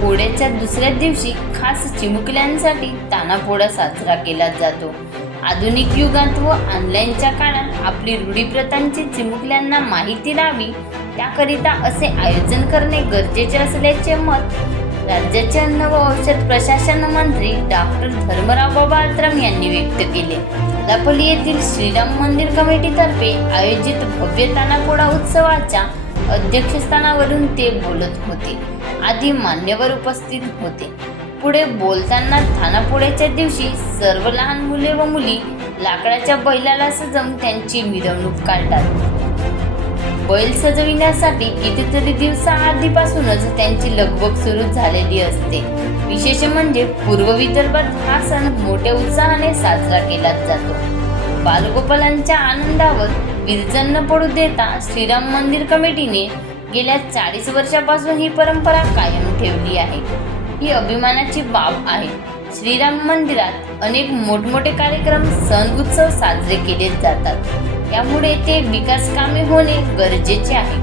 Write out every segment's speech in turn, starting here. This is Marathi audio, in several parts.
पोळ्याच्या दुसऱ्या दिवशी खास चिमुकल्यांसाठी तानापोळा साजरा केला जातो. आधुनिक युगात व ऑनलाईनच्या काळात आपली रूढीप्रथांची चिमुकल्यांना माहिती द्यावी त्याकरिता असे आयोजन करणे गरजेचे असल्याचे मत राज्याचे अन्न व औषध प्रशासन मंत्री डॉक्टर धर्मराव बाबा आत्रम यांनी व्यक्त केले. दापोली येथील श्रीराम मंदिर कमिटीतर्फे आयोजित भव्य तानापोळा उत्सवाच्या अध्यक्षस्थानावरून ते बोलत होते. आदी मान्यवर उपस्थित होते. पुढे बोलताना थानापोळ्याच्या दिवशी सर्व लहान मुले व मुली लाकडाच्या बैलाला सजवून त्यांची मिरवणूक काढतात. बैल सजविण्यासाठी कितीतरी दिवसा आधीपासूनच त्यांची लगबग सुरू झालेली असते. विशेष म्हणजे पूर्व विदर्भात हा सण मोठ्या उत्साहाने साजरा केला जातो. बालगोपालांच्या आनंदावर विरजन न पडू देता श्रीराम मंदिर कमिटीने गेल्या चाळीस वर्षापासून ही परंपरा कायम ठेवली आहे. ही अभिमानाची बाब आहे. श्रीराम मंदिरात अनेक मोठमोठे कार्यक्रम सण उत्सव साजरे केले जातात. त्यामुळे ते विकास कामे होणे गरजेचे आहे.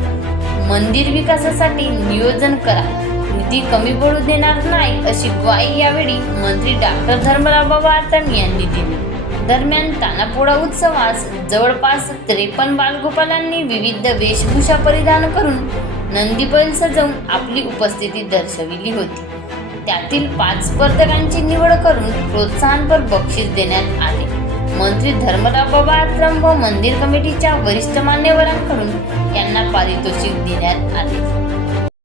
मंदिर विकासासाठी नियोजन करा. निधी कमी पडू देणार नाही अशी ग्वाही यावेळी मंत्री डॉक्टर धर्मराव बाबा आतम यांनी दिली. दरम्यान तानापोळा उत्सवास जवळपास त्रेपन्न बालगोपालांनी विविध वेशभूषा परिधान करून नंदीबैल सजवून आपली उपस्थिती दर्शविली होती. त्यातील पाच स्पर्धकांची निवड करून प्रोत्साहनपर बक्षीस देण्यात आले. मंत्री धर्मराव बाबा आश्रम व मंदिर कमिटीच्या वरिष्ठ मान्यवरांकडून यांना पारितोषिक देण्यात आले.